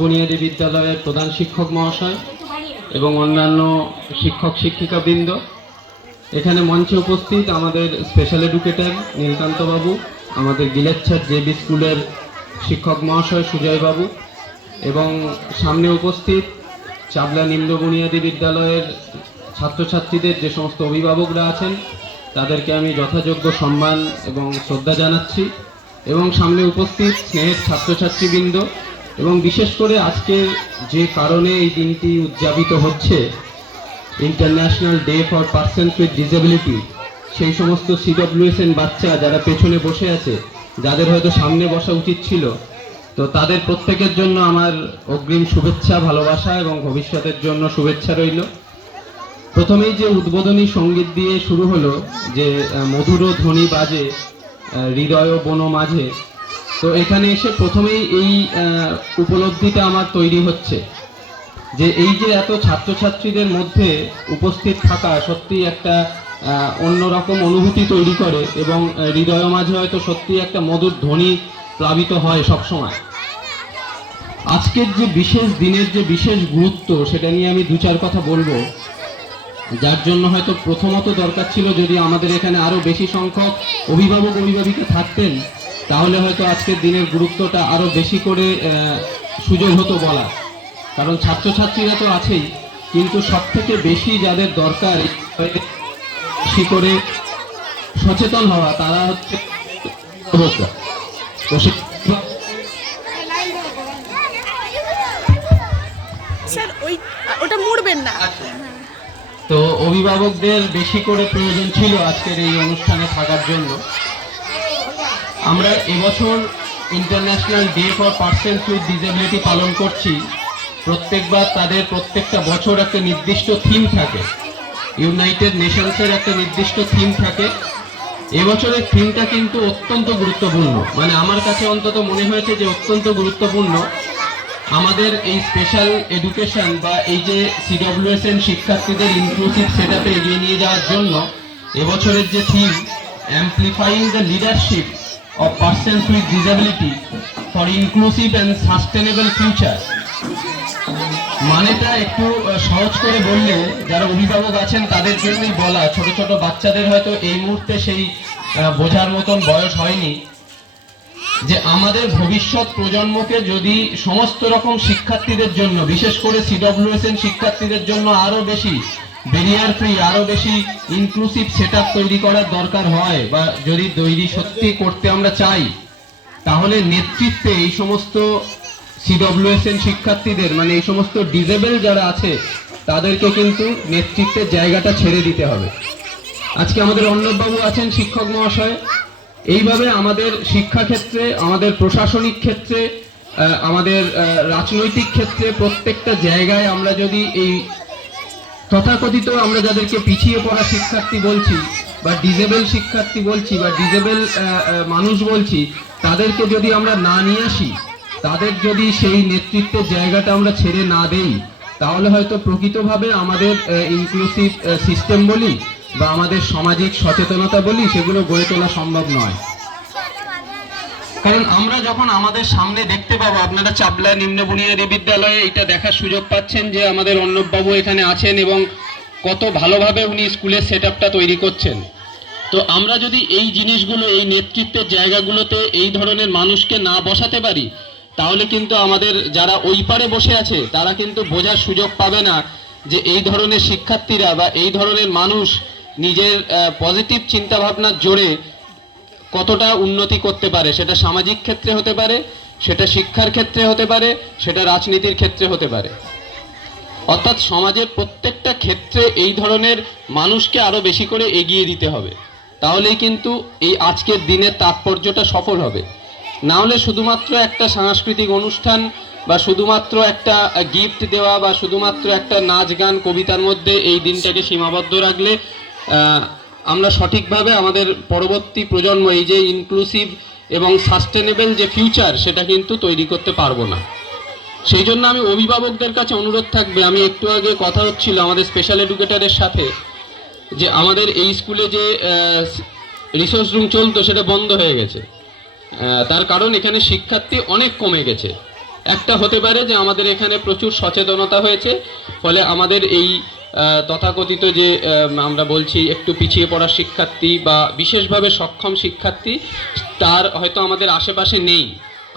বুনিয়াদী বিদ্যালয়ের প্রধান শিক্ষক মহাশয় এবং অন্যান্য শিক্ষক শিক্ষিকাবৃন্দ, এখানে মঞ্চে উপস্থিত আমাদের স্পেশাল এডুকেটর নীলকান্ত বাবু, আমাদের গিলেচ্ছার জেবি স্কুলের শিক্ষক মহাশয় সুজয় বাবু এবং সামনে উপস্থিত চাবলা নিম্ন বুনিয়াদী বিদ্যালয়ের ছাত্রছাত্রীদের যে সমস্ত অভিভাবকরা আছেন তাদেরকে আমি যথাযোগ্য সম্মান এবং শ্রদ্ধা জানাচ্ছি এবং সামনে উপস্থিত স্নেহের ছাত্রছাত্রীবৃন্দ এবং বিশেষ করে আজকে যে কারণে এই দিনটি উদযাপিত হচ্ছে, international day for persons with disability, সেই সমস্ত সিডব্লিউএসএন বাচ্চা যারা পেছনে বসে আছে, যাদের হয়তো সামনে বসা উচিত ছিল, তো তাদের প্রত্যেকের জন্য আমার অগ্রিম শুভেচ্ছা, ভালোবাসা এবং ভবিষ্যতের জন্য শুভেচ্ছা রইল। প্রথমেই যে উদ্বোধনী সঙ্গীত দিয়ে শুরু হলো, যে মধুর ধ্বনি বাজে হৃদয় বন মাঝে, তো এখানে এসে প্রথমেই এই উপলব্ধিটা আমার তৈরি হচ্ছে যে এই যে এত ছাত্রছাত্রীদের মধ্যে উপস্থিত থাকা সত্যি একটা অন্যরকম অনুভূতি তৈরি করে এবং হৃদয় মাঝে হয়তো সত্যি একটা মধুর ধ্বনি প্লাবিত হয় সবসময়। আজকের যে বিশেষ দিনের যে বিশেষ গুরুত্ব, সেটা নিয়ে আমি দু চার কথা বলবো, যার জন্য হয়তো প্রথমত দরকার ছিল যদি আমাদের এখানে আরো বেশি সংখ্যক অভিভাবক অভিভাবিকা থাকতেন, তাহলে হয়তো আজকের দিনের গুরুত্বটা আরো বেশি করে সুযোগ হতো বলা। কারণ ছাত্রছাত্রীরা তো আছেই, কিন্তু সব থেকে বেশি যাদের দরকার বেশি করে সচেতন হওয়া, তারা হচ্ছে ওটা মুড়বেন না। তো অভিভাবকদের বেশি করে প্রয়োজন ছিল আজকের এই অনুষ্ঠানে থাকার জন্য। আমরা এবছর international day for persons with disability পালন করছি। প্রত্যেকবার তাদের প্রত্যেকটা বছর একটা নির্দিষ্ট থিম থাকে, ইউনাইটেড নেশনসের একটা নির্দিষ্ট থিম থাকে। এবছরের থিমটা কিন্তু অত্যন্ত গুরুত্বপূর্ণ, মানে আমার কাছে অন্তত মনে হয়েছে যে অত্যন্ত গুরুত্বপূর্ণ। আমাদের এই স্পেশাল এডুকেশন বা এই যে সিডব্লিউএসএন শিক্ষার্থীদের ইনক্লুসিভ সেটআপে এগিয়ে নিয়ে যাওয়ার জন্য এবছরের যে theme, amplifying the leadership of persons with disability for inclusive and sustainable future, মানেটা একটু সহজ করে বললে যারা অভিভাবক আছেন তাদের জন্যই বলা, ছোট ছোট বাচ্চাদের হয়তো এই মুহূর্তে সেই বোঝার মতন বয়স হয়নি, যে আমাদের ভবিষ্যৎ প্রজন্মকে যদি সমস্ত রকম শিক্ষার্থীদের জন্য, বিশেষ করে সিডব্লিউএসএন শিক্ষার্থীদের জন্য আরো বেশি ব্যারিয়ার ফ্রি, আরো বেশি ইনক্লুসিভ সেটআপ তৈরি করার দরকার হয়, বা যদি তৈরি সত্যি করতে আমরা চাই, তাহলে নেতৃত্বে এই সমস্ত সিডব্লিউএসএন শিক্ষার্থীদের, মানে এই সমস্ত ডিসেবল যারা আছে তাদেরকে কিন্তু নেতৃত্বের জায়গাটা ছেড়ে দিতে হবে। আজকে আমাদের অর্ণববাবু আছেন শিক্ষক মহাশয়। এইভাবে আমাদের শিক্ষাক্ষেত্রে, আমাদের প্রশাসনিক ক্ষেত্রে, আমাদের রাজনৈতিক ক্ষেত্রে প্রত্যেকটা জায়গায় আমরা যদি এই তথাকথিত আমরা যাদেরকে পিছিয়ে পড়া শিক্ষার্থী বলছি বা ডিসেবল শিক্ষার্থী বলছি বা ডিসেবল মানুষ বলছি, তাদেরকে যদি আমরা না নিয়ে আসি, তাদের যদি সেই নেতৃত্বের জায়গাটা আমরা ছেড়ে না দেই, তাহলে হয়তো প্রকৃতভাবে আমাদের ইনক্লুসিভ সিস্টেম বলি বা আমাদের সামাজিক সচেতনতা বলি, সেগুলো গড়ে তোলা সম্ভব নয়। কারণ আমরা যখন আমাদের সামনে দেখতে পাবো, আপনারা চাবলা নিম্ন বুনিয়াদী বিদ্যালয়ে এটা দেখার সুযোগ পাচ্ছেন যে আমাদের অর্ণববাবু এখানে আছেন এবং কত ভালোভাবে উনি স্কুলের সেটআপটা তৈরি করছেন। তো আমরা যদি এই জিনিসগুলো, এই নেতৃত্বের জায়গাগুলোতে এই ধরনের মানুষকে না বসাতে পারি, তাহলে কিন্তু আমাদের যারা ওই পারে বসে আছে তারা কিন্তু বোঝার সুযোগ পাবে না যে এই ধরনের শিক্ষার্থীরা বা এই ধরনের মানুষ নিজের পজিটিভ চিন্তাভাবনার জোরে কতটা উন্নতি করতে পারে। সেটা সামাজিক ক্ষেত্রে হতে পারে, সেটা শিক্ষার ক্ষেত্রে হতে পারে, সেটা রাজনীতির ক্ষেত্রে হতে পারে। অর্থাৎ সমাজের প্রত্যেকটা ক্ষেত্রে এই ধরনের মানুষকে আরো বেশি করে এগিয়ে দিতে হবে, তাহলেই কিন্তু এই আজকের দিনের তাৎপর্যটা সফল হবে। না হলে শুধুমাত্র একটা সাংস্কৃতিক অনুষ্ঠান বা শুধুমাত্র একটা গিফট দেওয়া বা শুধুমাত্র একটা নাচ গান কবিতার মধ্যে এই দিনটাকে সীমাবদ্ধ রাখলে আমরা সঠিকভাবে আমাদের পরবর্তী প্রজন্ম, এই যে ইনক্লুসিভ এবং সাস্টেনেবল যে ফিউচার, সেটা কিন্তু তৈরি করতে পারবো না। সেই জন্য আমি অভিভাবকদের কাছে অনুরোধ থাকবে, আমি একটু আগে কথা হচ্ছিল আমাদের স্পেশাল এডুকেটরের সাথে, যে আমাদের এই স্কুলে যে রিসোর্স রুম চলতো সেটা বন্ধ হয়ে গেছে। তার কারণ এখানে শিক্ষার্থী অনেক কমে গেছে। একটা হতে পারে যে আমাদের এখানে প্রচুর সচেতনতা হয়েছে, ফলে আমাদের এই তথাকথিত যে আমরা বলছি একটু পিছিয়ে পড়া শিক্ষার্থী বা বিশেষভাবে সক্ষম শিক্ষার্থী, তার হয়তো আমাদের আশেপাশে নেই,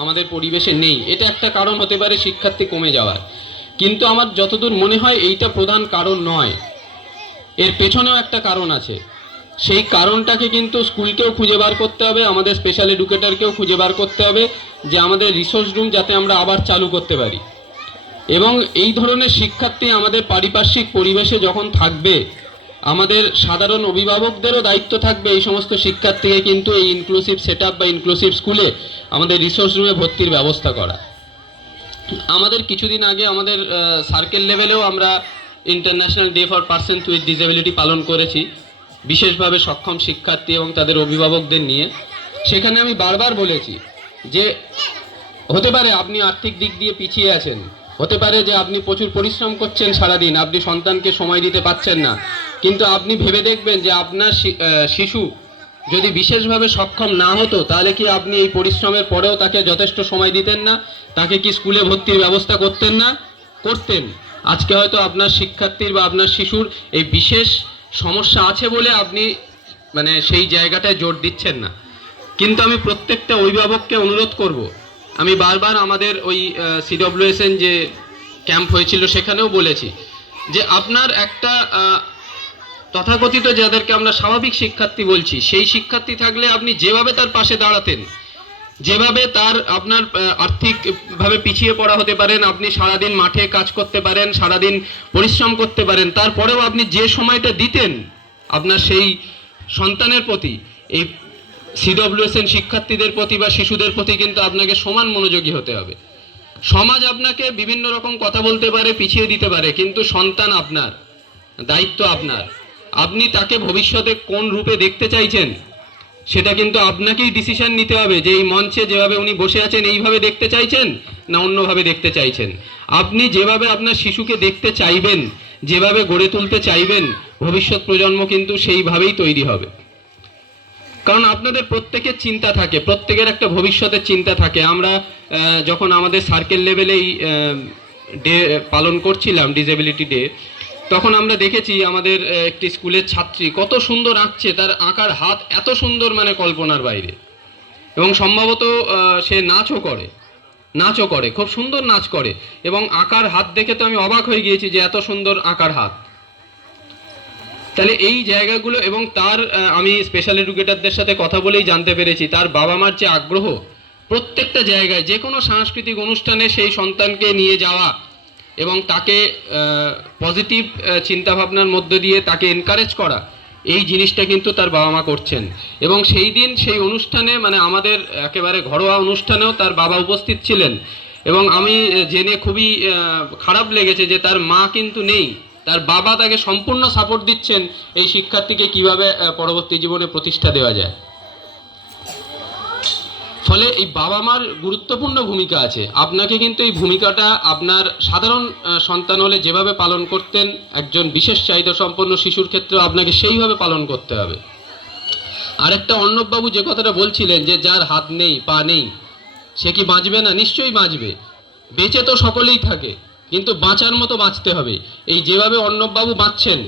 আমাদের পরিবেশে নেই। এটা একটা কারণ হতে পারে শিক্ষার্থী কমে যাওয়ার। কিন্তু আমার যতদূর মনে হয় এইটা প্রধান কারণ নয়, এর পেছনেও একটা কারণ আছে। সেই কারণটাকে কিন্তু স্কুলকেও খুঁজে বার করতে হবে, আমাদের স্পেশাল এডুকেটরকেও খুঁজে বার করতে হবে, যে আমাদের রিসোর্স রুম যাতে আমরা আবার চালু করতে পারি। এবং এই ধরনের শিক্ষার্থী আমাদের পারিপার্শ্বিক পরিবেশে যখন থাকবে, আমাদের সাধারণ অভিভাবকদেরও দায়িত্ব থাকবে এই সমস্ত শিক্ষার্থীকে কিন্তু এই ইনক্লুসিভ সেটআপ বা ইনক্লুসিভ স্কুলে আমাদের রিসোর্স রুমে ভর্তির ব্যবস্থা করা। আমাদের কিছুদিন আগে আমাদের সার্কেল লেভেলেও আমরা international day for person with disability পালন করেছি, বিশেষভাবে সক্ষম শিক্ষার্থী এবং তাদের অভিভাবকদের নিয়ে। সেখানে আমি বারবার বলেছি যে হতে পারে আপনি আর্থিক দিক দিয়ে পিছিয়ে আছেন, হতে পারে যে আপনি প্রচুর পরিশ্রম করছেন সারাদিন, আপনি সন্তানকে সময় দিতে পারছেন না, কিন্তু আপনি ভেবে দেখবেন যে আপনার শিশু যদি বিশেষভাবে সক্ষম না হতো, তাহলে কি আপনি এই পরিশ্রমের পরেও তাকে যথেষ্ট সময় দিতেন না? তাকে কি স্কুলে ভর্তির ব্যবস্থা করতেন না? করতেন। আজকে হয়তো আপনার শিক্ষার্থীর বা আপনার শিশুর এই বিশেষ সমস্যা আছে বলে আপনি মানে সেই জায়গাটায় জোর দিচ্ছেন না। কিন্তু আমি প্রত্যেকটা অভিভাবককে অনুরোধ করব, আমি বারবার আমাদের ওই সিডব্লিউএসএন যে ক্যাম্প হয়েছিল সেখানেও বলেছি যে আপনার একটা তথাকথিত যাদেরকে আমরা স্বাভাবিক শিক্ষার্থী বলছি, সেই শিক্ষার্থী থাকলে আপনি যেভাবে তার পাশে দাঁড়াতেন, যেভাবে তার আপনার আর্থিকভাবে পিছিয়ে পড়া হতে পারেন, আপনি সারাদিন মাঠে কাজ করতে পারেন, সারাদিন পরিশ্রম করতে পারেন, তারপরেও আপনি যে সময়টা দিতেন আপনার সেই সন্তানের প্রতি, এই সিডব্লিউএসএন শিক্ষার্থীদের প্রতি বা শিশুদের প্রতি কিন্তু আপনাকে সমান মনোযোগী হতে হবে। সমাজ আপনাকে বিভিন্ন রকম কথা বলতে পারে, পিছিয়ে দিতে পারে, কিন্তু সন্তান আপনার, দায়িত্ব আপনার। আপনি তাকে ভবিষ্যতে কোন রূপে দেখতে চাইছেন সেটা কিন্তু আপনাকেই ডিসিশন নিতে হবে, যে এই মঞ্চে যেভাবে উনি বসে আছেন এইভাবে দেখতে চাইছেন না অন্যভাবে দেখতে চাইছেন। আপনি যেভাবে আপনার শিশুকে দেখতে চাইবেন, যেভাবে গড়ে তুলতে চাইবেন, ভবিষ্যৎ প্রজন্ম কিন্তু সেইভাবেই তৈরি হবে। কারণ আপনাদের প্রত্যেকের চিন্তা থাকে, প্রত্যেকের একটা ভবিষ্যতের চিন্তা থাকে। আমরা যখন আমাদের সার্কেল লেভেলেই ডে পালন করছিলাম, ডিসেবিলিটি ডে, তখন আমরা দেখেছি আমাদের একটি স্কুলের ছাত্রী কত সুন্দর আঁকছে, তার আঁকার হাত এত সুন্দর মানে কল্পনার বাইরে, এবং সম্ভবত সে নাচও করে, খুব সুন্দর নাচ করে, এবং আঁকার হাত দেখে তো আমি অবাক হয়ে গিয়েছি যে এত সুন্দর আঁকার হাত। তাহলে এই জায়গাগুলো, এবং তার আমি স্পেশাল এডুকেটরদের সাথে কথা বলেই জানতে পেরেছি তার বাবা মার যে আগ্রহ, প্রত্যেকটা জায়গায় যে কোনো সাংস্কৃতিক অনুষ্ঠানে সেই সন্তানকে নিয়ে যাওয়া এবং তাকে পজিটিভ চিন্তাভাবনার মধ্য দিয়ে তাকে এনকারেজ করা, এই জিনিসটা কিন্তু তার বাবা মা করছেন। এবং সেই দিন সেই অনুষ্ঠানে মানে আমাদের একেবারে ঘরোয়া অনুষ্ঠানেও তার বাবা উপস্থিত ছিলেন, এবং আমি জেনে খুবই খারাপ লেগেছে যে তার মা কিন্তু নেই, তার বাবা তাকে সম্পূর্ণ সাপোর্ট দিচ্ছেন এই শিক্ষার্থীকে কিভাবে পরবর্তী জীবনে প্রতিষ্ঠা দেওয়া যায়। ফলে এই বাবা মার গুরুত্বপূর্ণ ভূমিকা আছে। আপনাকে কিন্তু এই ভূমিকাটা আপনার সাধারণ সন্তান হলে যেভাবে পালন করতেন, একজন বিশেষ চাহিদা সম্পন্ন শিশুর ক্ষেত্রে আপনাকে সেইভাবে পালন করতে হবে। আরেকটা অর্ণববাবু যে কথাটা বলছিলেন যে যার হাত নেই পা নেই সে কি বাঁচবে না? নিশ্চয়ই বাঁচবে। বেঁচে তো সকলেই থাকে, কিন্তু বাঁচার মতো বাঁচতে হবে। এই যেভাবে অর্ণববাবু বাঁচছেন,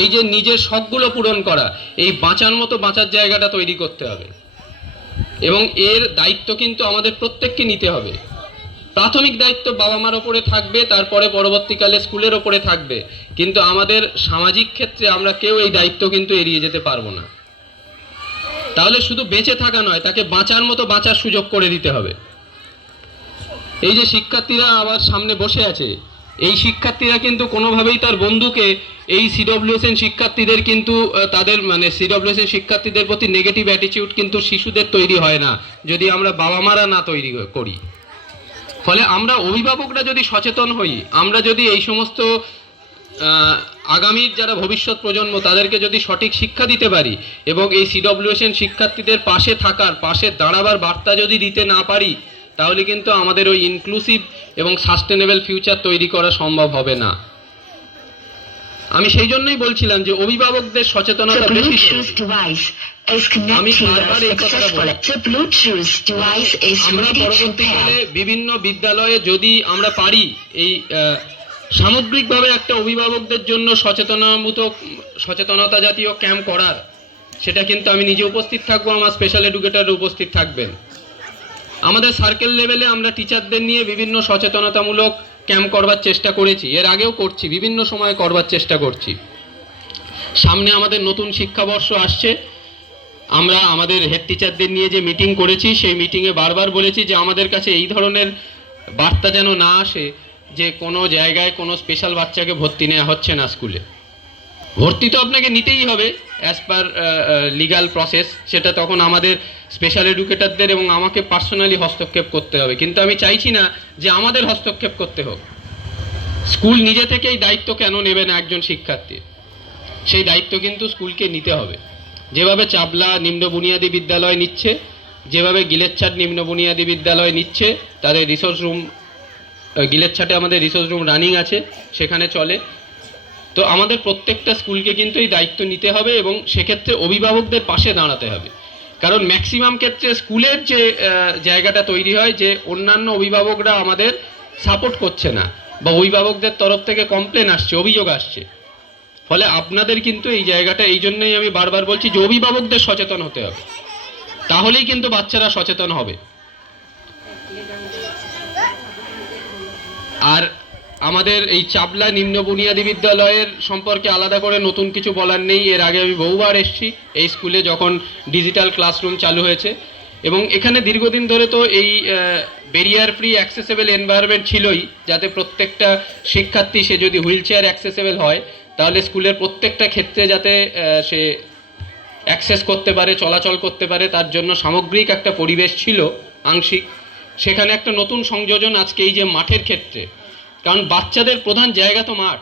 এই যে নিজের শখগুলো পূরণ করা, এই বাঁচার মতো বাঁচার জায়গাটা তৈরি করতে হবে, এবং এর দায়িত্ব কিন্তু আমাদের প্রত্যেককে নিতে হবে। প্রাথমিক দায়িত্ব বাবা মার ওপরে থাকবে, তারপরে পরবর্তীকালে স্কুলের ওপরে থাকবে, কিন্তু আমাদের সামাজিক ক্ষেত্রে আমরা কেউ এই দায়িত্ব কিন্তু এড়িয়ে যেতে পারবো না। তাহলে শুধু বেঁচে থাকা নয়, তাকে বাঁচার মতো বাঁচার সুযোগ করে দিতে হবে। এই যে শিক্ষার্থীরা আবার সামনে বসে আছে, এই শিক্ষার্থীরা কিন্তু কোনোভাবেই তার বন্ধুকে, এই সিডব্লিউএসএন শিক্ষার্থীদের কিন্তু তাদের মানে সিডব্লিউএসএন শিক্ষার্থীদের প্রতি নেগেটিভ অ্যাটিটিউড কিন্তু শিশুদের তৈরি হয় না যদি আমরা বাবা মারা না তৈরি করি। ফলে আমরা অভিভাবকরা যদি সচেতন হই, আমরা যদি এই সমস্ত আগামীর যারা ভবিষ্যৎ প্রজন্ম তাদেরকে যদি সঠিক শিক্ষা দিতে পারি, এবং এই সিডব্লিউএসএন শিক্ষার্থীদের পাশে থাকার, পাশে দাঁড়াবার বার্তা যদি দিতে না পারি, তাহলে কিন্তু আমাদের ওই ইনক্লুসিভ এবং সাস্টেনেবল ফিউচার তৈরি করা সম্ভব হবে না। আমি সেই জন্যই বলছিলাম যে অভিভাবকদের সচেতনতা The বেশি Bluetooth device is connecting successfully. The Bluetooth device is আমরা ready to পরবর্তীকালে pair. বিভিন্ন বিদ্যালয়ে যদি আমরা পারি এই সামগ্রিকভাবে একটা অভিভাবকদের জন্য সচেতনতা জাতীয় ক্যাম্প করার, সেটা কিন্তু আমি নিজে উপস্থিত থাকবো, আমার স্পেশাল এডুকেটর উপস্থিত থাকবেন। আমাদের সার্কেল লেভেলে আমরা টিচারদের নিয়ে বিভিন্ন সচেতনতামূলক ক্যাম্প করবার চেষ্টা করেছি, এর আগেও করছি, বিভিন্ন সময় করবার চেষ্টা করছি। সামনে আমাদের নতুন শিক্ষাবর্ষ আসছে, আমরা আমাদের হেড টিচারদের নিয়ে যে মিটিং করেছি সেই মিটিংয়ে বারবার বলেছি যে আমাদের কাছে এই ধরনের বার্তা যেন না আসে যে কোনো জায়গায় কোনো স্পেশাল বাচ্চাকে ভর্তি নেওয়া হচ্ছে না স্কুলে। ভর্তি তো আপনাকে নিতেই হবে অ্যাজ পার লিগাল প্রসেস, সেটা তখন আমাদের স্পেশাল এডুকেটরদের এবং আমাকে পার্সোনালি হস্তক্ষেপ করতে হবে, কিন্তু আমি চাইছি না যে আমাদের হস্তক্ষেপ করতে হোক। স্কুল নিজে থেকেই দায়িত্ব কেন নেবে না একজন শিক্ষার্থী? সেই দায়িত্ব কিন্তু স্কুলকে নিতে হবে। যেভাবে চাবলা নিম্ন বুনিয়াদী বিদ্যালয় নিচ্ছে, যেভাবে গিলেচ্ছাট নিম্ন বুনিয়াদী বিদ্যালয় নিচ্ছে, তাদের রিসোর্স রুম, গিলেচ্ছাটে আমাদের রিসোর্স রুম রানিং আছে, সেখানে চলে। তো আমাদের প্রত্যেকটা স্কুলকে কিন্তু এই দায়িত্ব নিতে হবে এবং সেক্ষেত্রে অভিভাবকদের পাশে দাঁড়াতে হবে। কারণ ম্যাক্সিমাম ক্ষেত্রে স্কুলের যে জায়গাটা তৈরি হয় যে অন্যান্য অভিভাবকরা আমাদের সাপোর্ট করছে না বা অভিভাবকদের তরফ থেকে কমপ্লেন আসছে, অভিযোগ আসছে। ফলে আপনাদের কিন্তু এই জায়গাটা, এই জন্যই আমি বারবার বলছি যে অভিভাবকদের সচেতন হতে হবে, তাহলেই কিন্তু বাচ্চারা সচেতন হবে। আর আমাদের এই চাবলা নিম্ন বুনিয়াদী বিদ্যালয়ের সম্পর্কে আলাদা করে নতুন কিছু বলার নেই। এর আগে আমি বহুবার এসেছি এই স্কুলে যখন ডিজিটাল ক্লাসরুম চালু হয়েছে, এবং এখানে দীর্ঘদিন ধরে তো এই ব্যারিয়ার ফ্রি অ্যাক্সেসেবল এনভায়রনমেন্ট ছিলই, যাতে প্রত্যেকটা শিক্ষার্থী, সে যদি হুইল চেয়ার অ্যাক্সেসেবল হয় তাহলে স্কুলের প্রত্যেকটা ক্ষেত্রে যাতে সে অ্যাক্সেস করতে পারে, চলাচল করতে পারে, তার জন্য সামগ্রিক একটা পরিবেশ ছিল আংশিক। সেখানে একটা নতুন সংযোজন আজকে এই যে মাঠের ক্ষেত্রে, কারণ বাচ্চাদের প্রধান জায়গা তো মাঠ,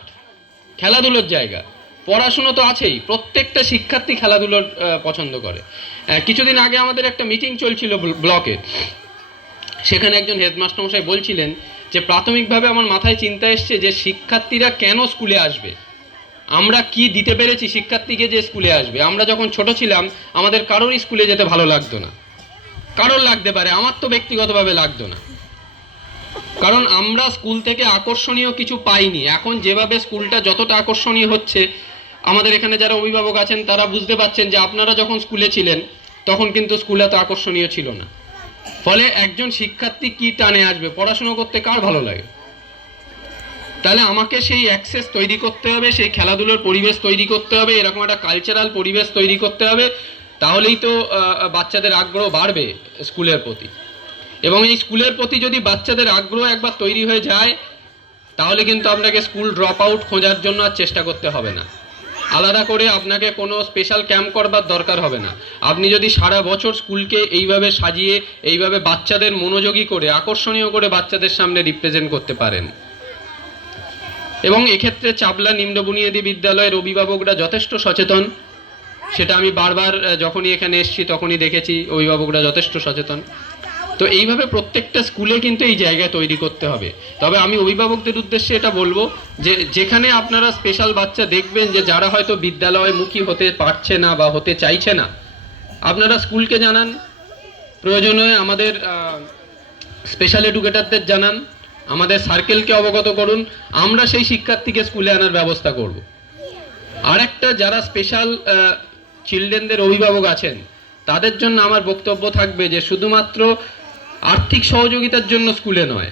খেলাধুলোর জায়গা। পড়াশুনো তো আছেই, প্রত্যেকটা শিক্ষার্থী খেলাধুলোর পছন্দ করে। কিছুদিন আগে আমাদের একটা মিটিং চলছিল ব্লকে, সেখানে একজন হেডমাস্টার মশাই বলছিলেন যে প্রাথমিকভাবে আমার মাথায় চিন্তা এসছে যে শিক্ষার্থীরা কেন স্কুলে আসবে, আমরা কি দিতে পেরেছি শিক্ষার্থীকে যে স্কুলে আসবে। আমরা যখন ছোট ছিলাম আমাদের কারোরই স্কুলে যেতে ভালো লাগতো না, কারোর লাগতে পারে, আমার তো ব্যক্তিগতভাবে লাগতো না, কারণ আমরা স্কুল থেকে আকর্ষণীয় কিছু পাইনি। এখন যেভাবে স্কুলটা যতটা আকর্ষণীয় হচ্ছে, আমাদের এখানে যারা অভিভাবক আছেন তারা বুঝতে পারছেন যে আপনারা যখন স্কুলে ছিলেন তখন কিন্তু স্কুল এত আকর্ষণীয় ছিল না। ফলে একজন শিক্ষার্থী কি টানে আসবে, পড়াশোনা করতে কার ভালো লাগে? তাহলে আমাকে সেই অ্যাক্সেস তৈরি করতে হবে, সেই খেলাধুলোর পরিবেশ তৈরি করতে হবে, এরকম একটা কালচারাল পরিবেশ তৈরি করতে হবে, তাহলেই তো বাচ্চাদের আগ্রহ বাড়বে স্কুলের প্রতি। এবং এই স্কুলের প্রতি যদি বাচ্চাদের আগ্রহ একবার তৈরি হয়ে যায়, তাহলে কিন্তু আপনাকে স্কুল ড্রপ আউট খোঁজার জন্য আর চেষ্টা করতে হবে না, আলাদা করে আপনাকে কোনো স্পেশাল ক্যাম্প করবার দরকার হবে না। আপনি যদি সারা বছর স্কুলকে এইভাবে সাজিয়ে, এইভাবে বাচ্চাদের মনোযোগী করে, আকর্ষণীয় করে বাচ্চাদের সামনে রিপ্রেজেন্ট করতে পারেন। এবং এক্ষেত্রে চাবলা নিম্ন বুনিয়াদী বিদ্যালয়ের অভিভাবকরা যথেষ্ট সচেতন, সেটা আমি বারবার যখনই এখানে এসেছি তখনই দেখেছি অভিভাবকরা যথেষ্ট সচেতন। তো এইভাবে প্রত্যেকটা স্কুলে কিন্তু এই জায়গা তৈরি করতে হবে। তবে আমি অভিভাবকদের উদ্দেশ্যে এটা বলবো যে যেখানে আপনারা স্পেশাল বাচ্চা দেখবেন যে যারা হয়তো বিদ্যালয়মুখী হতে পারছে না বা হতে চাইছে না, আপনারা স্কুলকে জানান, প্রয়োজনে আমাদের স্পেশাল এডুকেটরদের জানান, আমাদের সার্কেলকে অবগত করুন, আমরা সেই শিক্ষার্থীকে স্কুলে আনার ব্যবস্থা করব। আরেকটা, যারা স্পেশাল চিলড্রেনদের অভিভাবক আছেন তাদের জন্য আমার বক্তব্য থাকবে যে শুধুমাত্র আর্থিক সহযোগিতার জন্য স্কুলে নয়,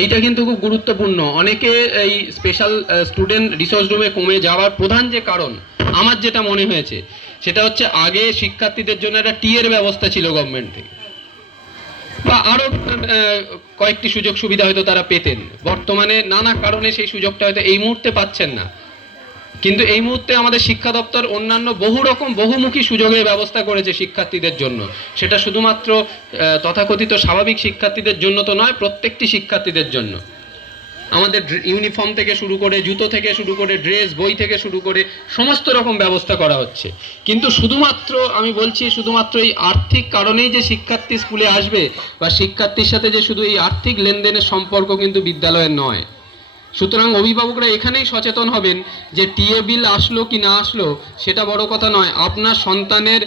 এইটা কিন্তু খুব গুরুত্বপূর্ণ। অনেকে এই স্পেশাল স্টুডেন্ট রিসোর্স রুমে কমে যাওয়ার প্রধান যে কারণ আমার যেটা মনে হয়েছে সেটা হচ্ছে আগে শিক্ষার্থীদের জন্য একটা টিয়ের ব্যবস্থা ছিল গভর্নমেন্ট থেকে, বা আরও কয়েকটি সুযোগ সুবিধা হয়তো তারা পেতেন। বর্তমানে নানা কারণে সেই সুযোগটা হয়তো এই মুহূর্তে পাচ্ছেন না, কিন্তু এই মুহূর্তে আমাদের শিক্ষা দপ্তর অন্যান্য বহু রকম বহুমুখী সুযোগের ব্যবস্থা করেছে শিক্ষার্থীদের জন্য। সেটা শুধুমাত্র তথাকথিত স্বাভাবিক শিক্ষার্থীদের জন্য তো নয়, প্রত্যেকটি শিক্ষার্থীদের জন্য। আমাদের ইউনিফর্ম থেকে শুরু করে, জুতো থেকে শুরু করে, ড্রেস, বই থেকে শুরু করে সমস্ত রকম ব্যবস্থা করা হচ্ছে। কিন্তু শুধুমাত্র আমি বলছি, শুধুমাত্র এই আর্থিক কারণেই যে শিক্ষার্থী স্কুলে আসবে বা শিক্ষার্থীর সাথে যে শুধু এই আর্থিক লেনদেনের সম্পর্ক কিন্তু বিদ্যালয়ের নয়। সুতরাং অভিভাবকরা এখানেই সচেতন হবেন যে টিএ বিল আসলো কি না আসলো সেটা বড় কথা নয়, আপনার সন্তানের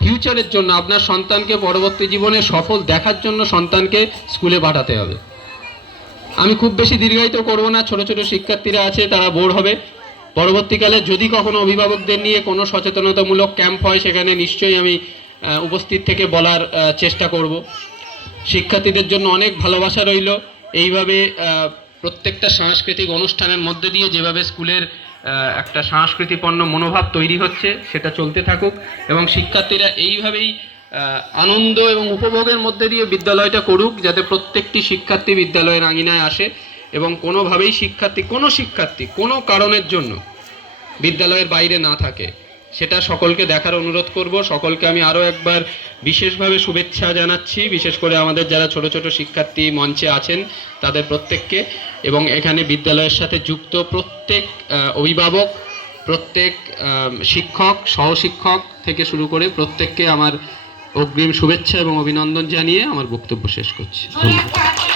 ফিউচারের জন্য, আপনার সন্তানকে পরবর্তী জীবনে সফল দেখার জন্য সন্তানকে স্কুলে পাঠাতে হবে। আমি খুব বেশি দীর্ঘায়িত করব না, ছোট ছোট শিক্ষার্থীরা আছে তারা বোর হবে। পরবর্তীকালে যদি কখনো অভিভাবকদের নিয়ে কোনো সচেতনতামূলক ক্যাম্প হয় সেখানে নিশ্চয়ই আমি উপস্থিত থেকে বলার চেষ্টা করব। শিক্ষার্থীদের জন্য অনেক ভালোবাসা রইল। এইভাবে প্রত্যেকটা সাংস্কৃতিক অনুষ্ঠানের মধ্যে দিয়ে যেভাবে স্কুলের একটা সংস্কৃতিপূর্ণ মনোভাব তৈরি হচ্ছে সেটা চলতে থাকুক, এবং শিক্ষার্থীরা এইভাবেই আনন্দ এবং উপভোগের মধ্যে দিয়ে বিদ্যালয়টা করুক, যাতে প্রত্যেকটি শিক্ষার্থী বিদ্যালয়ের আঙিনায় আসে এবং কোনোভাবেই শিক্ষার্থী কোনো কারণের জন্য বিদ্যালয়ের বাইরে না থাকে, সেটা সকলকে দেখার অনুরোধ করব। সকলকে আমি আরও একবার বিশেষভাবে শুভেচ্ছা জানাচ্ছি, বিশেষ করে আমাদের যারা ছোট ছোট শিক্ষার্থী মঞ্চে আছেন তাদের প্রত্যেককে, এবং এখানে বিদ্যালয়ের সাথে যুক্ত প্রত্যেক অভিভাবক, প্রত্যেক শিক্ষক, সহশিক্ষক থেকে শুরু করে প্রত্যেককে আমার অগ্রিম শুভেচ্ছা এবং অভিনন্দন জানিয়ে আমার বক্তব্য শেষ করছি। ধন্যবাদ।